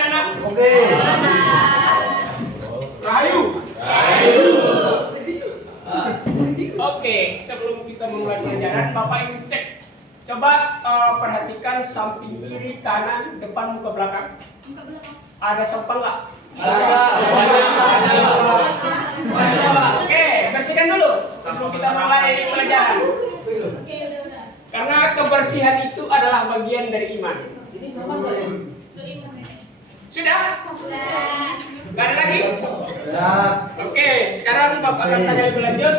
anak? Oke. Rahayu. Oke, sebelum kita memulai pelajaran, Bapak ingin cek. Coba perhatikan samping kiri, kanan, depan, muka belakang. Ada sampah nggak? Ada. Oke, bersihkan dulu sebelum kita mulai pelajaran. Karena kebersihan itu adalah bagian dari iman. Sudah? Gak ada lagi? Oke, sekarang Bapak akan tanya lebih lanjut.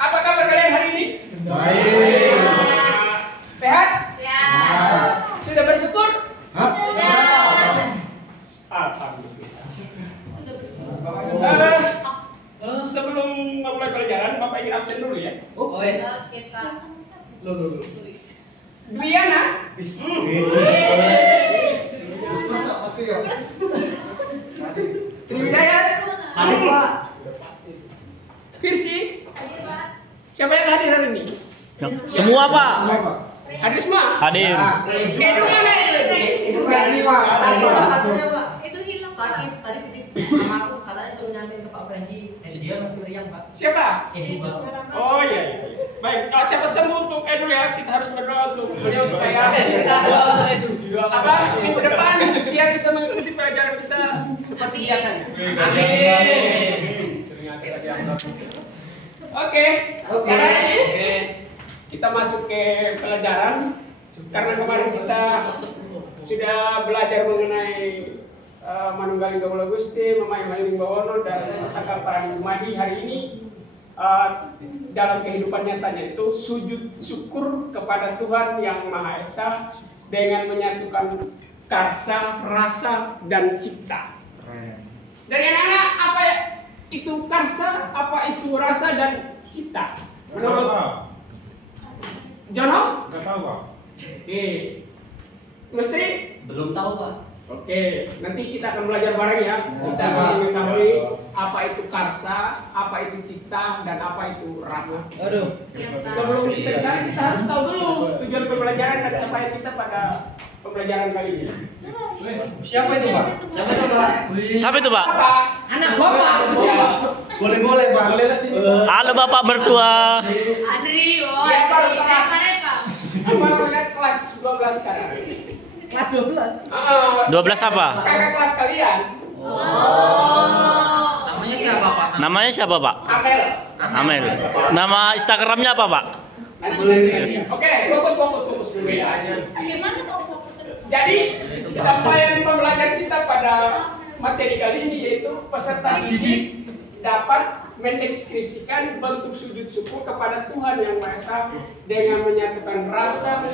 Apa kabar kalian hari ini? Baik. Sehat? Siap. Sudah bersyukur? Sudah. Alhamdulillah. Sebelum memulai pelajaran, Bapak ingin absen dulu ya. Oke, Pak. Dwiana, Pasti ya. Triwijaya, Ayo Pak. Firsi. Siapa yang hadir hari ini? Semua Pak. Semua Pak. Hadir semua? Hadir. Edu mana Edu? Ibu Ferdi Pak. Itu hilang. Sakit tadi titip sama aku katanya suruh nyampein ke Pak Franky. Dia masih meriang Pak. Siapa? Ibu Pak. Oh iya. Baik, cepat sembuh untuk Edu ya. Kita harus berdoa untuk beliau supaya minggu depan dia bisa mengikuti pelajaran kita seperti biasanya. Oke. Sekarang kita masuk ke pelajaran. Karena kemarin kita sudah belajar mengenai Manunggaling Gawula Gusti, Mamayu Haliling Bawono dan Saka Parang Dumadi. Hari ini dalam kehidupan nyatanya itu sujud syukur kepada Tuhan Yang Maha Esa dengan menyatukan karsa, rasa, dan cipta. Dari anak-anak, apa itu karsa, apa itu rasa, dan cipta? Menurut Jono? Enggak tahu Pak. Mesti? Belum tahu Pak. Oke, nanti kita akan belajar bareng ya. Kita akan mengetahui apa itu karsa, apa itu cipta, dan apa itu rasa. Aduh. Sebelum kita ke sana, kita harus tahu dulu tujuan pembelajaran dan capaian kita pada pembelajaran kali ini. Siapa itu Pak? Siapa itu Pak? Siapa itu Pak? Apa? Anak Bapak. Ya. Boleh Pak. Boleh lah sini. Halo Bapak mertua. Andri, woi. Ya, Pak, kelas. Pak. Apa namanya kelas 12 sekarang? Kelas 12. 12 apa? Kakak kelas kalian. Namanya siapa Pak? Namanya siapa Pak? Amel. Amel. Nama Instagramnya apa Pak? Oke, fokus dulu ya. Gimana kok fokus? Jadi capaian pembelajaran kita pada materi kali ini yaitu peserta didik dapat mendeskripsikan bentuk sujud syukur kepada Tuhan Yang Maha Esa dengan menyatukan rasa,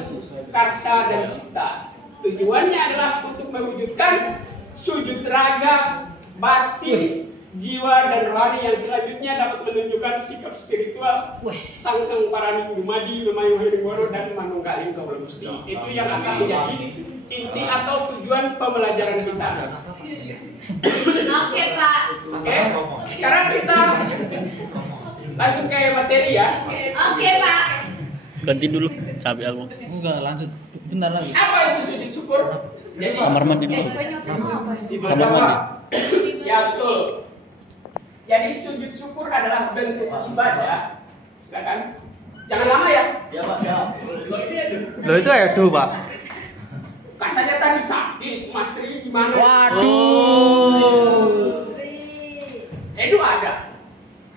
karsa, dan cipta. Tujuannya adalah untuk mewujudkan sujud raga, batin, jiwa, dan rohani yang selanjutnya dapat menunjukkan sikap spiritual Sangkang Paraning Dumadi, Mamayu Haliling Bawono, dan Manunggaling Gawula Gusti. Itu yang akan menjadi inti atau tujuan pembelajaran kita. Oke, Pak. Oke, sekarang kita langsung ke materi ya. Oke, Pak. Ganti dulu. Capek aku. Enggak, lanjut. Bentar lagi. Apa itu sujud syukur? Jadi, Kamar mandi dulu. Ibadah Kamar mandi. Pak. ya betul. Jadi sujud syukur adalah bentuk ibadah. Silakan. Jangan lama ya. Ya Pak, siap. Loh itu Edo, Pak. Katanya tadi sakit, Mas Tri gimana? Waduh. Edu ada.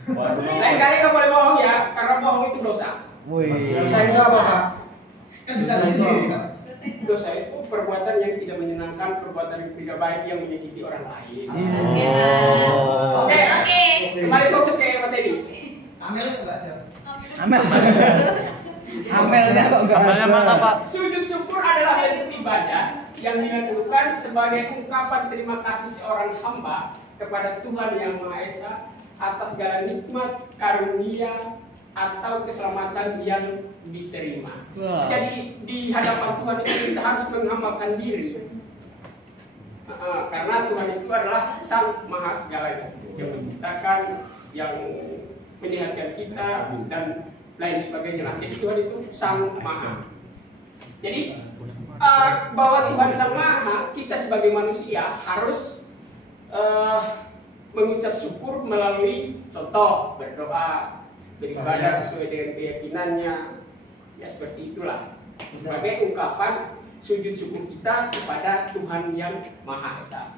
Lain kali nggak boleh bohong ya, karena bohong itu dosa. Wih. Saya itu apa Pak? Kan ditanya sendiri Pak. Dosa itu perbuatan yang tidak menyenangkan, perbuatan yang tidak baik yang menyakiti orang lain. Oke, kembali fokus ke materi. Amel enggak ada. Amel. Amelnya kok enggak ada. Amelnya mana Pak? Sujud syukur adalah bentuk ibadah yang dilakukan sebagai ungkapan terima kasih seorang hamba kepada Tuhan Yang Maha Esa atas segala nikmat, karunia, atau keselamatan yang diterima. Wah. Jadi di hadapan Tuhan itu kita harus menghambakan diri. Karena Tuhan itu adalah Sang Maha Segalanya yang menciptakan, yang menyehatkan kita dan lain sebagainya. Jadi Tuhan itu Sang Maha. Jadi bahwa Tuhan Sang Maha, kita sebagai manusia harus mengucap syukur melalui contoh berdoa, beribadah sesuai dengan keyakinannya, ya seperti itulah sebagai ungkapan sujud syukur kita kepada Tuhan yang Maha Esa.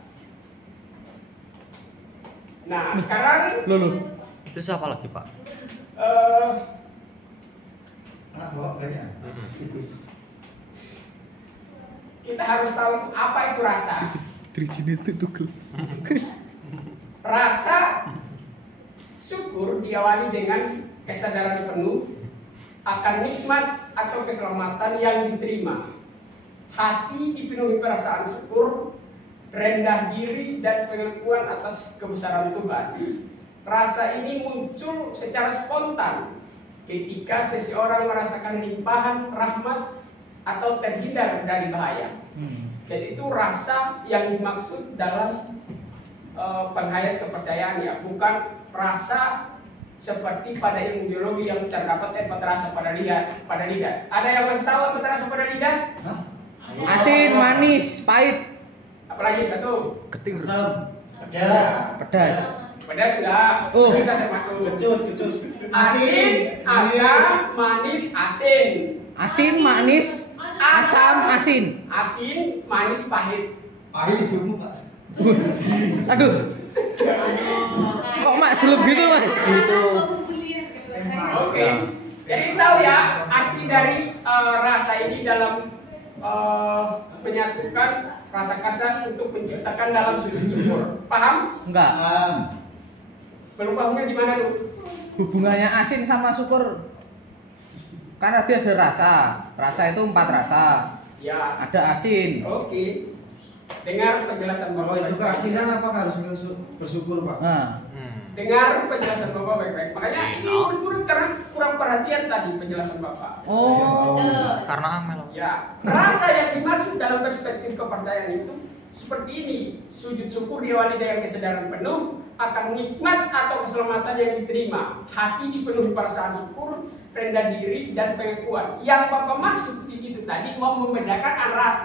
Nah sekarang Itu siapa lagi, Pak? Anak bawa banyak. kita harus tahu itu apa itu rasa. Rasa syukur diawali dengan kesadaran penuh akan nikmat atau keselamatan yang diterima. Hati dipenuhi perasaan syukur, rendah diri dan pengakuan atas kebesaran Tuhan. Rasa ini muncul secara spontan ketika seseorang merasakan limpahan rahmat atau terhindar dari bahaya. Jadi itu rasa yang dimaksud dalam penghayat kepercayaan, ya, bukan rasa seperti pada ilmu biologi yang terdapat empat rasa pada lidah. Ada yang masih tahu empat rasa pada lidah? Asin, manis, pahit, Apalagi satu? keting, Asam. pedas. Pedas enggak? Oh. Sudah termasuk. Kecut. Asin, asam, manis, asin. Asin, manis, asam, asin. Asin, manis, pahit. Pahit hidupmu, Pak. Aduh, kok mak jelek gitu, Mas? Gitu. Oke. Jadi tahu ya arti dari rasa ini dalam menyatukan rasa kasar untuk menciptakan dalam sujud syukur. Paham? Enggak. Belum pahamnya di mana lu? Hubungannya asin sama syukur. Karena dia ada rasa. Rasa itu 4 rasa. Ya. Ada asin. Oke. Dengar penjelasan Kalau Bapak. itu keasinan apakah harus bersyukur, Pak? Nah, Dengar penjelasan Bapak baik-baik. Makanya ini murid-murid karena kurang perhatian tadi penjelasan Bapak. oh, Karena Amel. Ya, rasa yang dimaksud dalam perspektif kepercayaan itu seperti ini. Sujud syukur diawali dengan kesadaran penuh akan nikmat atau keselamatan yang diterima. Hati dipenuhi perasaan syukur, rendah diri dan pengakuan. Yang Bapak maksud itu tadi mau membedakan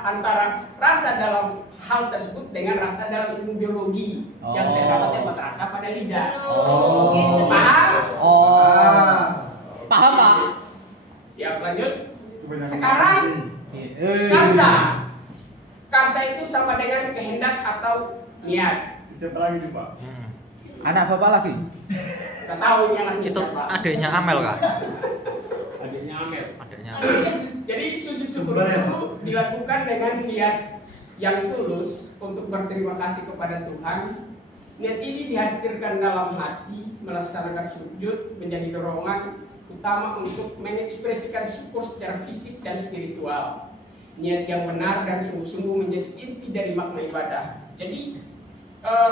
antara rasa dalam hal tersebut dengan rasa dalam ilmu biologi yang terdapat empat rasa pada lidah. Paham? paham, Pak? Siap, lanjut. Sekarang Eh, karsa itu sama dengan kehendak atau niat. Siapa lagi nih, Pak? anak Bapak lagi? Kita tahu ini anaknya Itu siapa. adiknya Amel, Kak. Adiknya Amel. Adiknya. Jadi sujud syukur Sebenarnya, itu dilakukan dengan niat yang tulus untuk berterima kasih kepada Tuhan. Niat ini dihadirkan dalam hati, melaksanakan sujud menjadi dorongan utama untuk mengekspresikan syukur secara fisik dan spiritual. Niat yang benar dan sungguh-sungguh menjadi inti dari makna ibadah. Jadi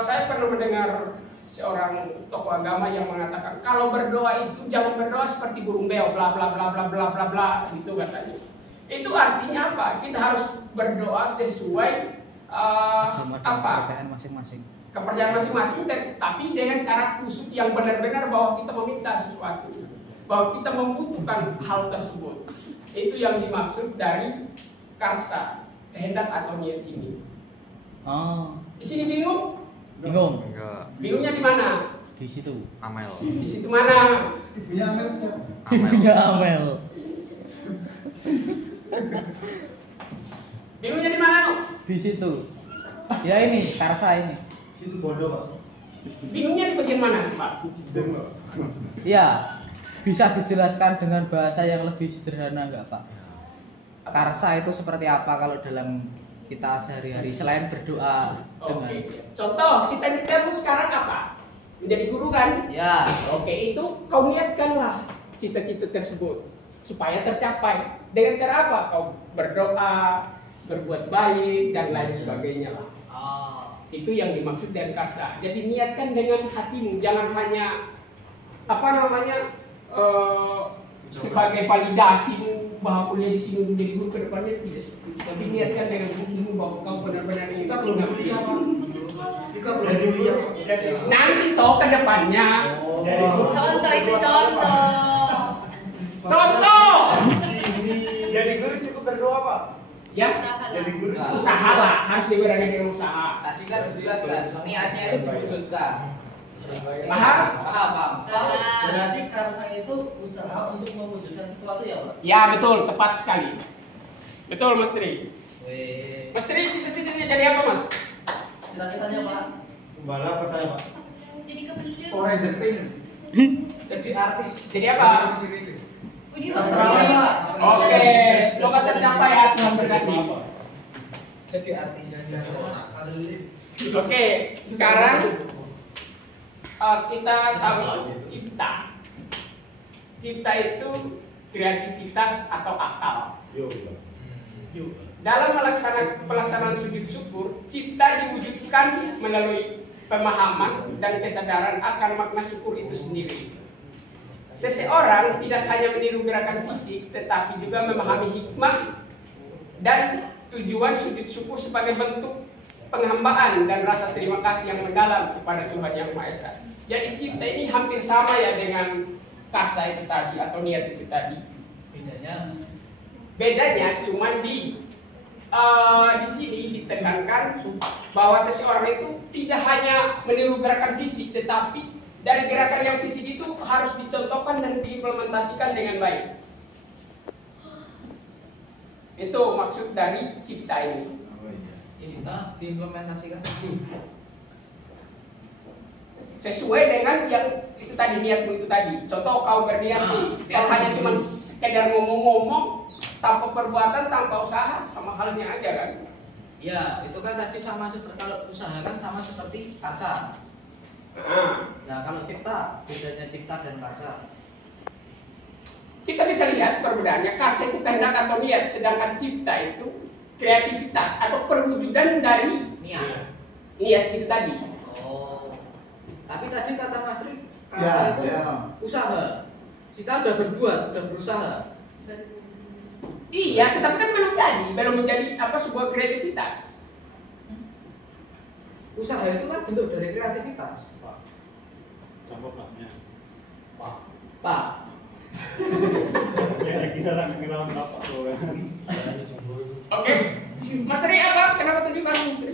saya pernah mendengar seorang tokoh agama yang mengatakan kalau berdoa itu jangan berdoa seperti burung beo bla bla bla bla bla bla bla gitu katanya. Itu artinya apa? Kita harus berdoa sesuai kepercayaan masing-masing. kepercayaan masing-masing, tapi dengan cara khusyuk yang benar-benar bahwa kita meminta sesuatu, bahwa kita membutuhkan hal tersebut. Itu yang dimaksud dari karsa, kehendak atau niat ini. Oh, Di sini bingung? bingung. Enggak. Bingungnya di mana? Di situ. Amel. Di situ mana? Ibunya Amel siapa? Ibunya Amel. Bingungnya di mana, Nu? Di situ. Ya ini, karsa ini. Itu bodoh, Pak. Bingungnya di bagian mana, Pak? Iya. Bisa dijelaskan dengan bahasa yang lebih sederhana enggak, Pak? Karsa itu seperti apa kalau dalam kita sehari-hari selain berdoa dengan Oke. Contoh, cita-citamu sekarang apa? Menjadi guru kan? ya, Oke, itu kau niatkanlah cita-cita tersebut supaya tercapai. Dengan cara apa? Kau berdoa, berbuat baik dan lain sebagainya lah. Itu yang dimaksud dengan karsa. Jadi niatkan dengan hatimu, jangan hanya sebagai validasi bahwa kuliah di sini menjadi guru ke depannya tidak seperti itu. Tapi niatkan dengan hatimu bahwa kau benar-benar ingin. Kita belum kuliah, Pak. Kita belum kuliah. Nanti toh ke depannya. Contoh itu contoh. Contoh. Jadi guru cukup berdoa, Pak. Ya. Usaha Jadi guru. Usaha lah, harus dibarengi dengan usaha. Tadi kan dijelaskan, niatnya itu diwujudkan. Paham? Paham. Berarti karsa itu usaha untuk mewujudkan sesuatu ya, Pak? Ya betul, tepat sekali. Betul Mas Tri. Weh. Mas Tri cita-citanya jadi apa Mas? Cita-citanya, Pak? Pembalap katanya Pak. Jadi kepelit. Power Ranger Pink. Jadi artis. Jadi apa? Sastrawan, Pak. Oke, semoga tercapai ya Tuhan berkati. Jadi artis. Oke, sekarang kita tahu cipta. Cipta itu kreativitas atau akal. Dalam pelaksanaan sujud syukur, cipta diwujudkan melalui pemahaman dan kesadaran akan makna syukur itu sendiri. Seseorang tidak hanya meniru gerakan fisik, tetapi juga memahami hikmah dan tujuan sujud syukur sebagai bentuk penghambaan dan rasa terima kasih yang mendalam kepada Tuhan Yang Maha Esa. Jadi cipta ini hampir sama ya dengan karsa itu tadi atau niat itu tadi. Bedanya cuma di sini ditekankan bahwa seseorang itu tidak hanya meniru gerakan fisik, tetapi dari gerakan yang fisik itu harus dicontohkan dan diimplementasikan dengan baik. Itu maksud dari cipta ini. Cipta diimplementasikan. Sesuai dengan yang itu tadi, niatmu itu tadi. Contoh kau berniat nih, kalau hanya cuma sekedar ngomong-ngomong tanpa perbuatan, tanpa usaha, sama halnya aja kan. Ya, itu kan tadi sama seperti kalau usaha kan sama seperti karsa. Nah, kalau cipta, bedanya cipta dan karsa. Kita bisa lihat perbedaannya. Karsa itu kehendak atau niat, sedangkan cipta itu kreativitas atau perwujudan dari Niat. niat itu tadi. Oh. Tapi tadi kata Mas Ri, karsa itu usaha. Kita udah berbuat, udah berusaha. Iya, tetapi kan belum menjadi sebuah kreativitas. Usaha itu kan bentuk dari kreativitas. Pak. Oke, Mas Ri apa? Kenapa tunjukkan Mas Ri?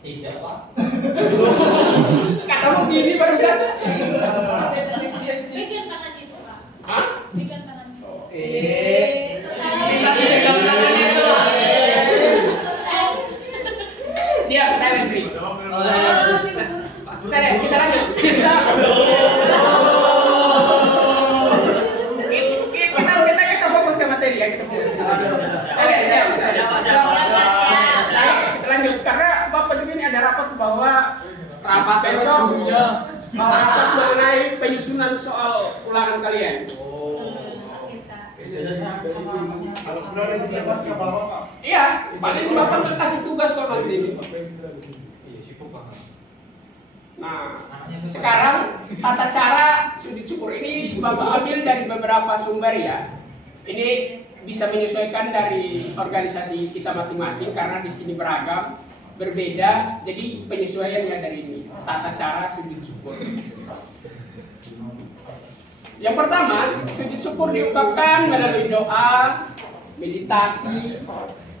Tidak, Pak. Katamu gini barusan. Pegang tangan itu, Pak. Hah? Pegang tangan itu. Minta dipegang tangan itu. Diam, silent please. Silent, kita lanjut. Kita fokus ke materi ya, kita fokus. Oke, siap. Kita lanjut karena Bapak juga ini ada rapat bahwa Rapat besok gurunya. rapat mengenai penyusunan soal ulangan kalian. Bedanya sama apanya? Kalau udah ada siapa ke bawah Pak. Iya, paling Bapak kasih tugas kok nanti ini. Nah, sekarang tata cara sujud syukur ini Bapak ambil dari beberapa sumber ya. Ini bisa menyesuaikan dari organisasi kita masing-masing karena di sini beragam, berbeda. Jadi penyesuaiannya dari ini tata cara sujud syukur. Yang pertama, sujud syukur diungkapkan melalui doa, meditasi,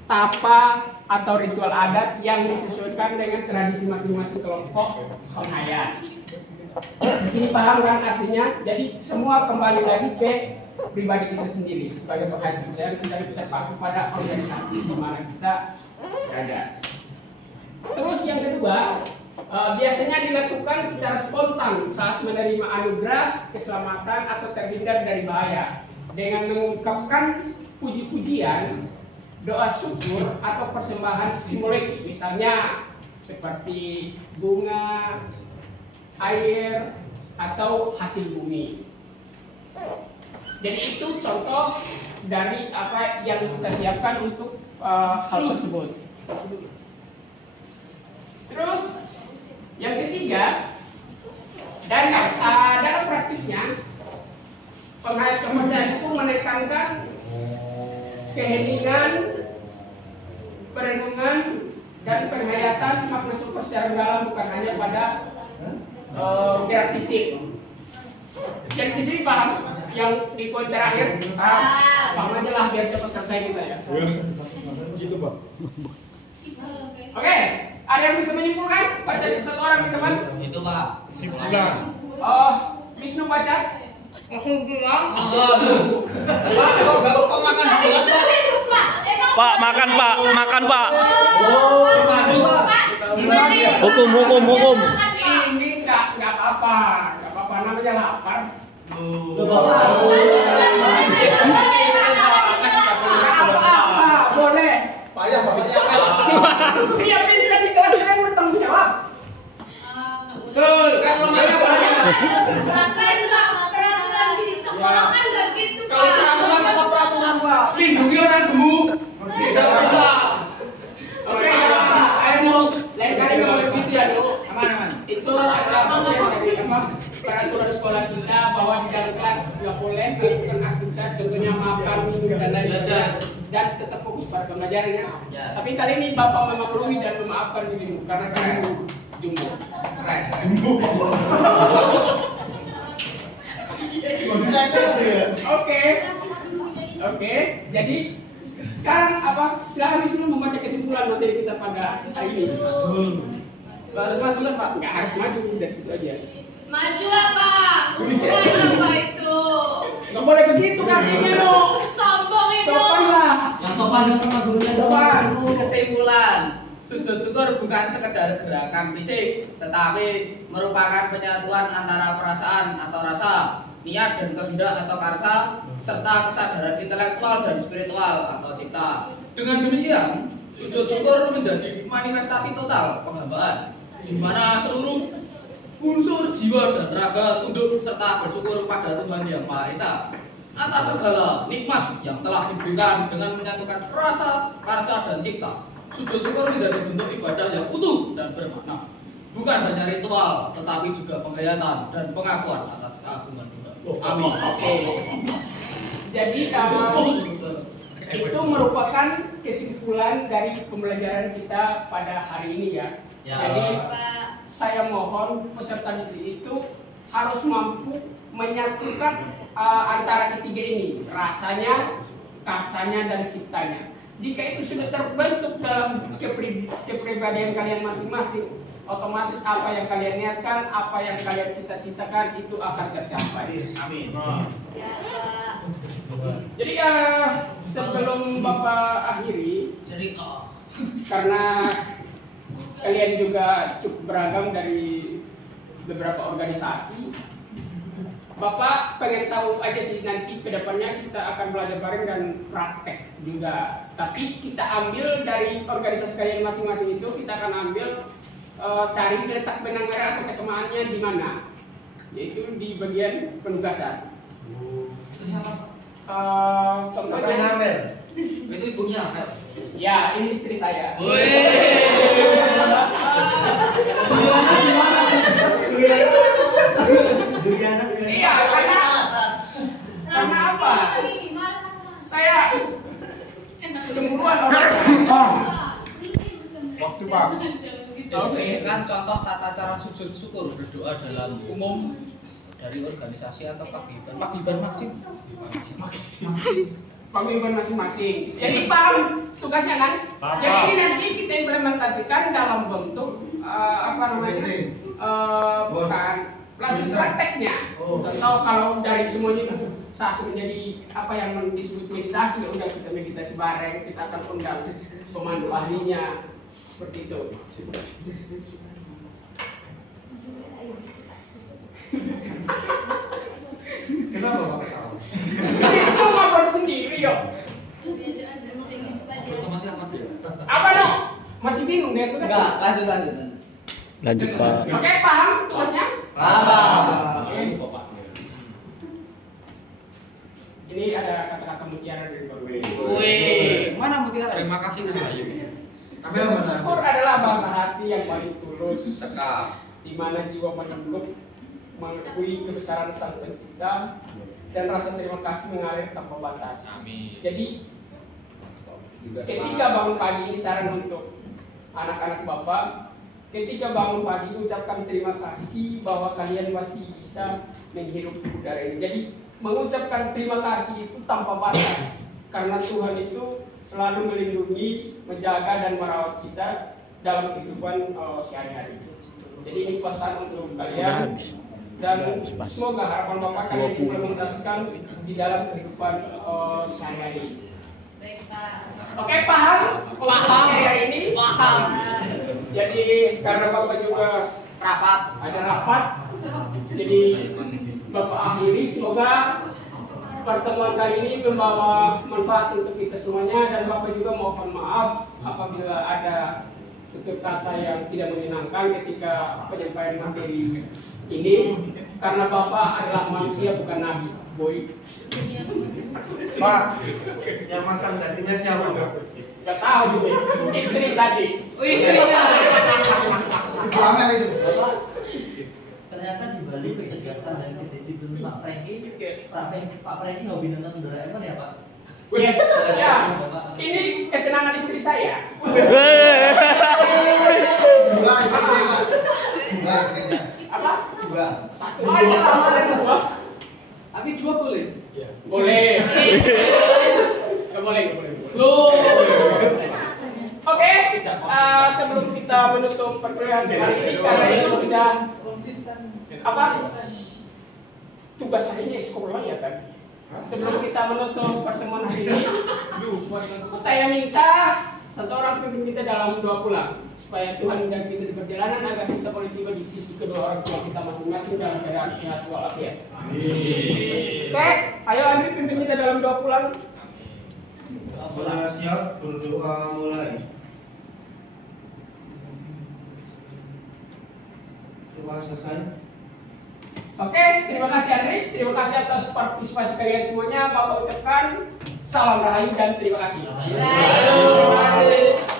tapa atau ritual adat yang disesuaikan dengan tradisi masing-masing kelompok penghayat. Di sini paham kan artinya? Jadi semua kembali lagi ke pribadi kita sendiri sebagai penghayat dan tidak terpaku pada organisasi di mana kita berada. Terus yang kedua, biasanya dilakukan secara spontan saat menerima anugerah, keselamatan atau terhindar dari bahaya dengan mengungkapkan puji-pujian, doa syukur atau persembahan simbolik, misalnya seperti bunga, air atau hasil bumi. Jadi itu contoh dari apa yang kita siapkan untuk hal tersebut. Terus yang ketiga, dan dalam praktiknya penghayat kepercayaan itu menekankan keheningan, perenungan, dan penghayatan makna syukur secara dalam, bukan hanya pada gerak fisik. Jadi di sini paham yang di poin terakhir, paham aja lah biar cepat selesai kita ya. Pak. Oke, ada yang bisa menyimpulkan? Baca satu orang teman. Itu Pak. Simpulan. Oh, Wisnu baca. Pak, makan Pak, makan Pak. Pak, Hukum. Ini nggak apa-apa namanya lapar. Nggak apa-apa, boleh. Payah Pak. Dia bisa di kelas kan bertanggung jawab. betul. Kan namanya banyak. Peraturan di sekolah kan nggak gitu, Pak. Sekali peraturan apa peraturan Pak? Lindungi orang gemuk. Tidak bisa. Oke, Emos, lain kali nggak boleh gitu ya, Lu. Aman. Itu ada dari peraturan sekolah kita bahwa di dalam kelas nggak boleh melakukan aktivitas, contohnya makan, minum dan lain-lain, dan tetap fokus pada pembelajarannya. Ya. Tapi kali ini Bapak memaklumi dan memaafkan dirimu karena kamu jumbo. Oke. Jadi sekarang apa? Silakan Wisnu membaca kesimpulan materi kita pada hari ini. Gak harus maju kan Pak? Nggak harus maju dari situ aja. Majulah, Pak. Bukan apa itu. Nggak boleh begitu kakinya lo. Sombong itu. Sopan lah. Yang sopan itu sama gurunya Sopan. Kesimpulan, sujud syukur bukan sekedar gerakan fisik, tetapi merupakan penyatuan antara perasaan atau rasa, niat dan kehendak atau karsa, serta kesadaran intelektual dan spiritual atau cipta. Dengan demikian, sujud syukur menjadi manifestasi total penghambaan, di mana seluruh unsur jiwa dan raga tunduk serta bersyukur pada Tuhan Yang Maha Esa atas segala nikmat yang telah diberikan dengan menyatukan rasa, karsa, dan cipta. Sujud syukur menjadi bentuk ibadah yang utuh dan bermakna, bukan hanya ritual, tetapi juga penghayatan dan pengakuan atas keagungan Tuhan. Amin. Oke. Jadi itu merupakan kesimpulan dari pembelajaran kita pada hari ini ya. Ya. Jadi Pak. saya mohon peserta didik itu harus mampu menyatukan antara ketiga ini, rasanya, karsanya, dan ciptanya. Jika itu sudah terbentuk dalam kepribadian kalian masing-masing, otomatis apa yang kalian niatkan, apa yang kalian cita-citakan itu akan tercapai. Amin. Ya, Pak. Jadi sebelum Bapak akhiri, Cerita. karena kalian juga cukup beragam dari beberapa organisasi, Bapak pengen tahu aja sih nanti kedepannya kita akan belajar bareng dan praktek juga. Tapi kita ambil dari organisasi kalian masing-masing itu, kita akan ambil cari letak benang merah atau kesamaannya di mana, yaitu di bagian penugasan. Itu siapa? Contohnya, Itu ibunya. ya ini istri saya. Iya, karena apa? Saya cemburuan orang. Waktu Pak. Oke, kan contoh tata cara sujud syukur berdoa dalam umum dari organisasi atau paguyuban Paguyuban masing-masing. Jadi paham tugasnya kan? Paham. Jadi ini nanti kita implementasikan dalam bentuk apa namanya? Bukan langsung prakteknya. Contoh kalau dari semuanya itu satu menjadi apa yang disebut meditasi, ya udah kita meditasi bareng, kita akan undang pemandu ahlinya seperti itu. Kenapa Pak ketawa? Ini semua ngobrol sendiri yo. Bersama siapa dia? Apa dong? Masih bingung deh tugas? Enggak, lanjut. Lanjut Pak. Oke, paham tugasnya? Paham. Oke. Ini ada kata-kata mutiara dari Bang Wei. Wih, mana mutiara? Terima kasih Rahayu. Syukur adalah bahasa hati yang paling tulus, Cekap. di mana jiwa menunduk mengakui kebesaran Sang Pencipta dan rasa terima kasih mengalir tanpa batas. Amin. Jadi ketika bangun pagi ini saran untuk anak-anak Bapak, ketika bangun pagi ucapkan terima kasih bahwa kalian masih bisa menghirup udara ini. Jadi mengucapkan terima kasih itu tanpa batas. karena Tuhan itu selalu melindungi, menjaga dan merawat kita dalam kehidupan sehari-hari. Jadi ini pesan untuk kalian dan semoga harapan Bapak kalian diimplementasikan di dalam kehidupan sehari-hari. Baik, Pak. Oke, paham? Paham. Hari ini Paham. Jadi karena Bapak juga Rapat. ada rapat, jadi Bapak akhiri. Semoga pertemuan kali ini membawa manfaat untuk kita semuanya, dan Bapak juga mohon maaf apabila ada tutur kata yang tidak menyenangkan ketika penyampaian materi ini, karena Bapak adalah manusia bukan nabi. Boy, Pak, yang masang dasinya siapa, Pak? gak tahu juga. Istri tadi. Oh, istrinya. Selama itu. Ternyata di Bali ketegasan dan kedisiplinan Pak Franky hobi nonton Doraemon ya Pak? Yes, ya. Ini kesenangan istri saya. Dua istrinya, Pak. Dua istrinya. Apa? Dua. Satu aja lah, ada dua. Tapi dua boleh. Boleh. Gak boleh, gak boleh. Loh. Oke, sebelum kita menutup perkuliahan hari ini, karena ini sudah apa? Tugas hari ini sekolah ya kan. Sebelum kita menutup pertemuan hari ini, saya minta satu orang pimpin kita dalam doa pulang, supaya Tuhan menjaga kita di perjalanan agar kita boleh tiba di sisi kedua orang tua kita masing-masing dalam keadaan sehat walafiat. Oke, ayo ambil pimpin kita dalam doa pulang. Sudah siap, berdoa mulai. Doa selesai. Oke, terima kasih Andri, terima kasih atas partisipasi kalian semuanya. Bapak ucapkan salam rahayu dan terima kasih. Terima kasih.